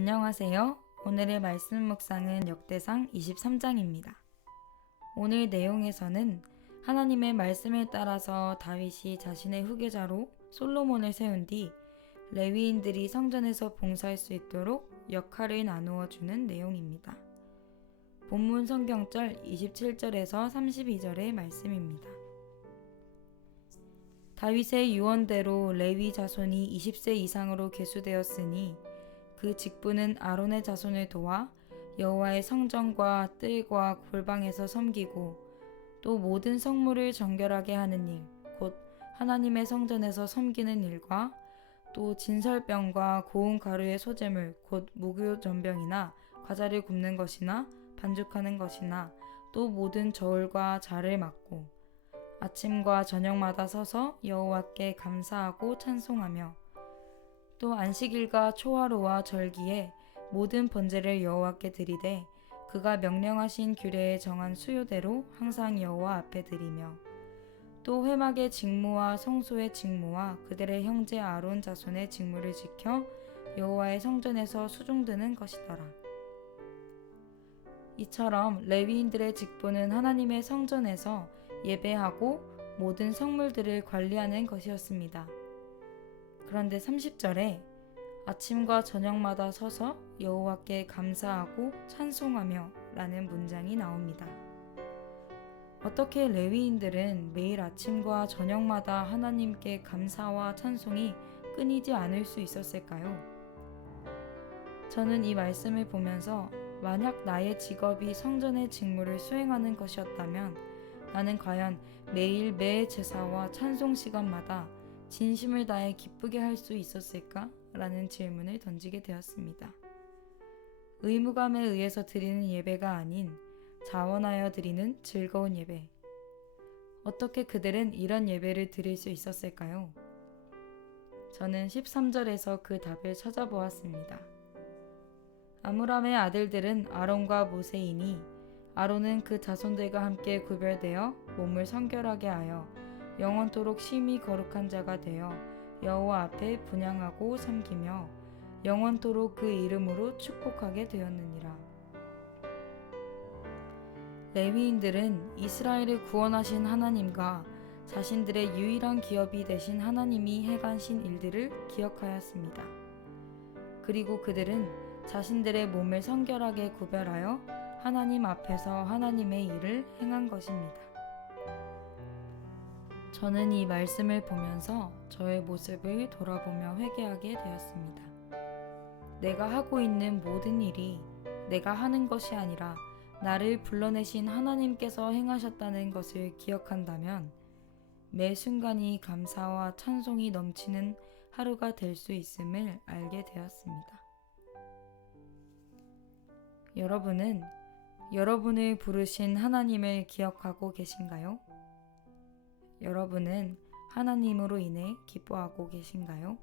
안녕하세요. 오늘의 말씀 묵상은 역대상 23장입니다. 오늘 내용에서는 하나님의 말씀에 따라서 다윗이 자신의 후계자로 솔로몬을 세운 뒤 레위인들이 성전에서 봉사할 수 있도록 역할을 나누어 주는 내용입니다. 본문 성경절 27절에서 32절의 말씀입니다. 다윗의 유언대로 레위 자손이 20세 이상으로 계수되었으니 그 직분은 아론의 자손을 도와 여호와의 성전과 뜰과 골방에서 섬기고 또 모든 성물을 정결하게 하는 일, 곧 하나님의 성전에서 섬기는 일과 또 진설병과 고운 가루의 소재물, 곧 무교 전병이나 과자를 굽는 것이나 반죽하는 것이나 또 모든 저울과 자를 맡고 아침과 저녁마다 서서 여호와께 감사하고 찬송하며 또 안식일과 초하루와 절기에 모든 번제를 여호와께 드리되 그가 명령하신 규례에 정한 수요대로 항상 여호와 앞에 드리며 또 회막의 직무와 성소의 직무와 그들의 형제 아론 자손의 직무를 지켜 여호와의 성전에서 수종드는 것이더라. 이처럼 레위인들의 직분은 하나님의 성전에서 예배하고 모든 성물들을 관리하는 것이었습니다. 그런데 30절에 아침과 저녁마다 서서 여호와께 감사하고 찬송하며 라는 문장이 나옵니다. 어떻게 레위인들은 매일 아침과 저녁마다 하나님께 감사와 찬송이 끊이지 않을 수 있었을까요? 저는 이 말씀을 보면서 만약 나의 직업이 성전의 직무를 수행하는 것이었다면 나는 과연 매일 매 제사와 찬송 시간마다 진심을 다해 기쁘게 할 수 있었을까? 라는 질문을 던지게 되었습니다. 의무감에 의해서 드리는 예배가 아닌 자원하여 드리는 즐거운 예배. 어떻게 그들은 이런 예배를 드릴 수 있었을까요? 저는 13절에서 그 답을 찾아보았습니다. 아므람의 아들들은 아론과 모세이니 아론은 그 자손들과 함께 구별되어 몸을 성결하게 하여 영원토록 심히 거룩한 자가 되어 여호와 앞에 분양하고 섬기며 영원토록 그 이름으로 축복하게 되었느니라. 레위인들은 이스라엘을 구원하신 하나님과 자신들의 유일한 기업이 되신 하나님이 해가신 일들을 기억하였습니다. 그리고 그들은 자신들의 몸을 성결하게 구별하여 하나님 앞에서 하나님의 일을 행한 것입니다. 저는 이 말씀을 보면서 저의 모습을 돌아보며 회개하게 되었습니다. 내가 하고 있는 모든 일이 내가 하는 것이 아니라 나를 불러내신 하나님께서 행하셨다는 것을 기억한다면 매 순간이 감사와 찬송이 넘치는 하루가 될 수 있음을 알게 되었습니다. 여러분은 여러분을 부르신 하나님을 기억하고 계신가요? 여러분은 하나님으로 인해 기뻐하고 계신가요?